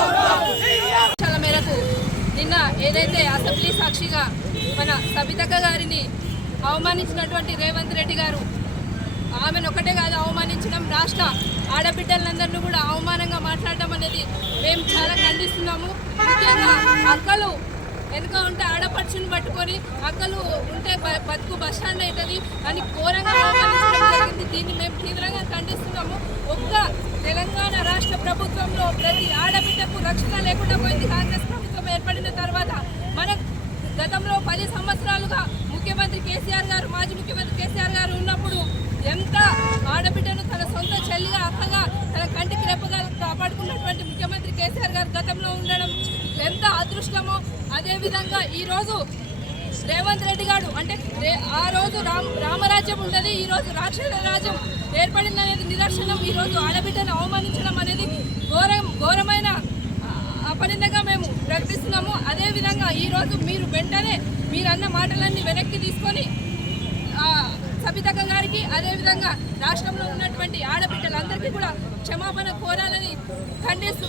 ఆదేశాల మేరకు నిన్న ఏదైతే అసెంబ్లీ సాక్షిగా మన సబితక్క గారిని అవమానించినటువంటి రేవంత్ రెడ్డి గారు. ఆమెను ఒకటే కాదు అవమానించడం రాష్ట్ర ఆడబిడ్డలందరినీ కూడా అవమానంగా మాట్లాడడం అనేది మేము చాలా ఖండిస్తున్నాము. ముఖ్యంగా అక్కలు వెనుక ఉంటే ఆడపడుచుని పట్టుకొని అక్కలు ఉంటే బతుకు బస్ స్టాండ్ అవుతుంది అని ఘోరంగా అవమానించడం జరిగింది. దీన్ని మేము తీవ్రంగా ఖండిస్తున్నాము. ఒక్క తెలంగాణ రాష్ట్ర ప్రభుత్వంలో ప్రతి ఆడబిడ్డకు రక్షణ లేకుండా పోయింది. కాంగ్రెస్ ప్రభుత్వం ఏర్పడిన తర్వాత మన గతంలో పది సంవత్సరాలుగా ముఖ్యమంత్రి కేసీఆర్ గారు మాజీ ముఖ్యమంత్రి కేసీఆర్ గారు ఉన్నప్పుడు ఎంత ఆడబిడ్డను తన సొంత చెల్లిగా అక్కగా తన కంటికి రెప్పగా కాపాడుకున్నటువంటి ముఖ్యమంత్రి కేసీఆర్ గారు గతంలో ఉండడం ఎంత అదృష్టమో అదేవిధంగా ఈరోజు రేవంత్ రెడ్డి గారు అంటే ఆ రోజు రామ్ రామరాజ్యం ఉండదు ఈ రోజు రాక్షస రాజ్యం ఏర్పడింది అనేది నిదర్శనం. ఈ రోజు ఆడబిడ్డను అవమానించడం అనేది ఘోరం ఘోరమైన అపనిందగా మేము ప్రకటిస్తున్నాము. అదే విధంగా మీరు వెంటనే మీరు అన్న మాటలన్నీ వెనక్కి తీసుకొని ఆ, సబితక్క గారికి అదేవిధంగా రాష్ట్రంలో ఉన్నటువంటి ఆడబిడ్డలందరికీ కూడా క్షమాపణ కోరాలని ఖండిస్తూ